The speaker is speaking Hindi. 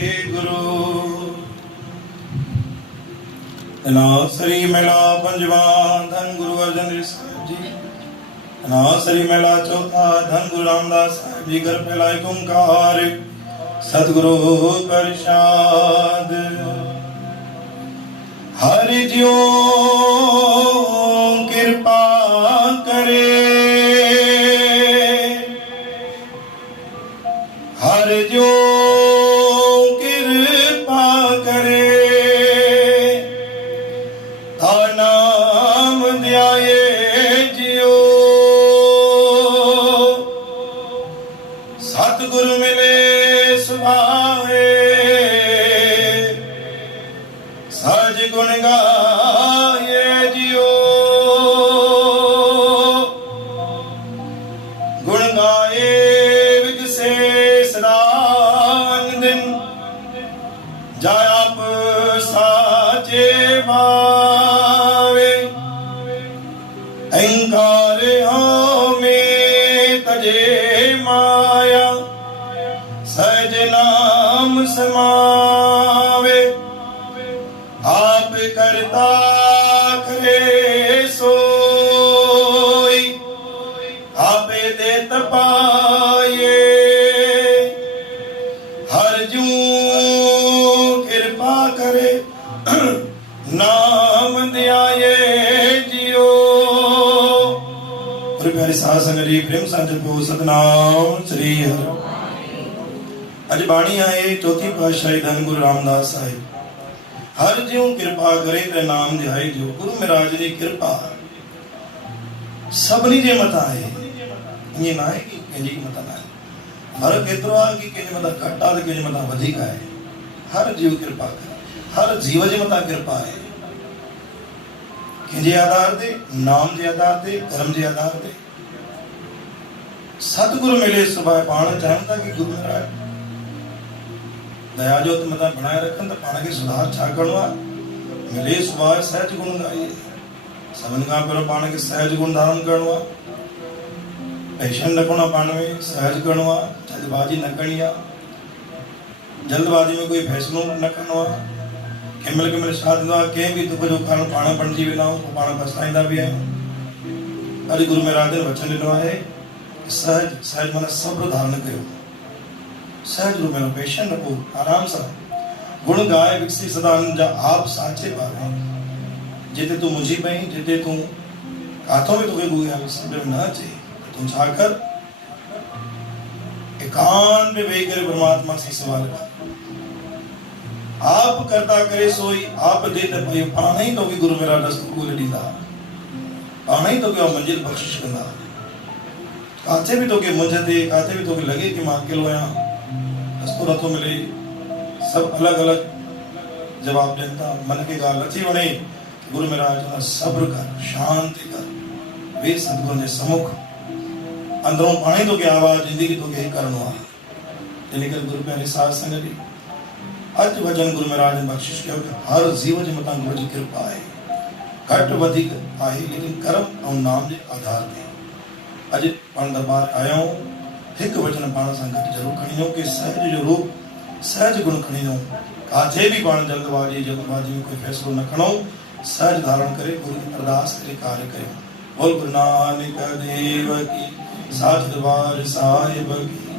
ਵਾਹਿਗੁਰੂ। ਸ੍ਰੀ ਮਹਿਲਾ ਪੰਜਵਾ। ਧੰਨ ਗੁਰੂ ਅਰਜਨ ਦੇਵ ਸਾਹਿਬ ਜੀ। ਸ੍ਰੀ ਮਹਿਲਾ ਚੌਥਾ। ਧੰਨ ਗੁਰੂ ਰਾਮਦਾਸ ਸਾਹਿਬ ਜੀ। ਘਰ ਪਹਿਲਾ ਏਕ ਓੰਕਾਰ ਸਤਿਗੁਰੂ ਪ੍ਰਸਾਦ। ਹਰਿ ਜਿਉ ਕਿਰਪਾ ਕਰੇ, ਹਰਿ ਜਿਉ ਕਿਰਪਾ ਕਰੇ, ਤਾ ਨਾਮ ਧਿਆਏ ਜਿਉ। ਸਤਿਗੁਰ ਮਿਲੇ ਸੁਭਾਵੇ, ਸਜ ਗੁਣ ਗਾਏ ਜਿਉ। ਗੁਣ ਗਾਏ ਵਿਗਸੇ ਸਦਾ ਦਿਨ, ਜਾ ਆਪ ਸਾਚੇ ਭਾਵੇ। ਅਹੰਕਾਰ ਹਉਮੈ ਤਜੇ ਮਾਇਆ, ਸਹਿਜ ਨਾਮ ਸਮਾਵੇ। ਆਪ ਕਰਤਾ ਕਰੇ ਸੋਈ, ਆਪੇ ਦੇਤ ਪਾਏ। ਹਰਿ ਜਿਉ ਕਿਰਪਾ ਕਰੇ, ਨਾਮ ਧਿਆਏ ਜਿਉ। ਪਿਆਰੀ ਸਾਧ ਸੰਗਤ ਜੀ, ਪ੍ਰੇਮ ਸਾਂਝ ਕੋ ਸਤਿਨਾਮ ਸ੍ਰੀ ਹਰਿ। ਅੱਜ ਬਾਣੀ ਆਏ ਚੌਥੀ ਪਾਤਸ਼ਾਹੀ ਧੰਨ ਗੁਰੂ ਰਾਮਦਾਸ ਸਾਹਿਬ। ਹਰ ਜਿਉ ਕਿਰਪਾ ਕਰੇ ਤੇ ਨਾਮ ਧਿਆਏ ਜਿਉ। ਗੁਰੂ ਮਹਾਰਾਜ ਦੀ ਕਿਰਪਾ ਸਭਨੀ ਜੇ ਮਤਾ ਹੈ। ਇਹ ਨਾ ਹੈ ਕਿ ਕਿੰਜੀ ਮਤਾ ਨਾ ਹੈ। ਫਰਕ ਇਤਰੋ ਆ ਕਿ ਕਿੰਜ ਮਤਾ ਘੱਟ ਆ ਤੇ ਕਿੰਜ ਮਤਾ ਵਧੇਕ ਹੈ। ਹਰ ਜਿਉ ਕਿਰਪਾ ਕਰੇ, ਹਰ ਜੀਵ ਜੇ ਮਤਾ ਕਿਰਪਾ ਹੈ। ਕਿੰਜੇ ਆਧਾਰ ਤੇ, ਨਾਮ ਦੇ ਆਧਾਰ ਤੇ, ਕਰਮ ਦੇ ਆਧਾਰ ਤੇ। ਸਤਿਗੁਰੂ ਮਿਲੇ ਸੁਭਾਏ ਪਾਣ ਚਾਹੁੰਦਾ ਕਿ ਗੁਰੂ ਮਹਾਰਾਜ दया जो मता बनाए रखन तो पाण के सुधार छा करवा। मिले सुभाए सहज गुण गाइए, सबन का पर पाण के सहज गुण धारण करवा। पैशन रखना पाण में सहज करवा। जल्दबाजी न करिया, जल्दबाजी में कोई फैसलो न करवा। केमल केमल साथ दवा के भी दुख जो कारण पाण बणजी वेला तो पाण पछताईंदा भी है। अरे गुरु महाराज ने वचन दिलो है, सहज सहज मन सब्र धारण करो। सहज रूप में पेशन रखो, आराम से गुण गाय विकसी सदा जा आप साचे पावे। जिते तू मुझी पई, जिते तू हाथों में तुके गुया सब ना चे, तू छाकर एकांत में बैठ कर परमात्मा से सवाल कर। आप करता करे सोई, आप देते पई। पाण ही तो के गुरु मेरा रस्तो को लीदा, पाण ही तो के मंजिल बख्शिश कंदा। काथे भी तो के मुझते, काथे भी तो के लगे कि मां अकेलो आया, रस्तो रतो मिले। सब अलग अलग जवाब देता। मन की गाल नहीं बने। गुरु महाराज सब्र कर, शांति कर। वे सतगुरु ने समुख अंदरों पानी तो के आवाज जिंदगी तो के करना। लेकर गुरु प्यारे साध संगत जी, अज वचन गुरु महाराज ने बख्शिश किया कि हर जीव ज मता गुरु जी कृपा है। घट वधिक आहे, लेकिन कर्म और नाम के आधार पे अज पाण दरबार आया हूं। एक वचन पाण संगत जरूर खणियो कि सहज जो रूप, सहज गुण खणियो। काथे भी पाण जल्दबाजी में कोई फैसलो न खणो। सहज धारण करे, गुरु की अरदास करे, कार्य करे। बोल गुरु नानक देव की, साच दरबार साहिब की।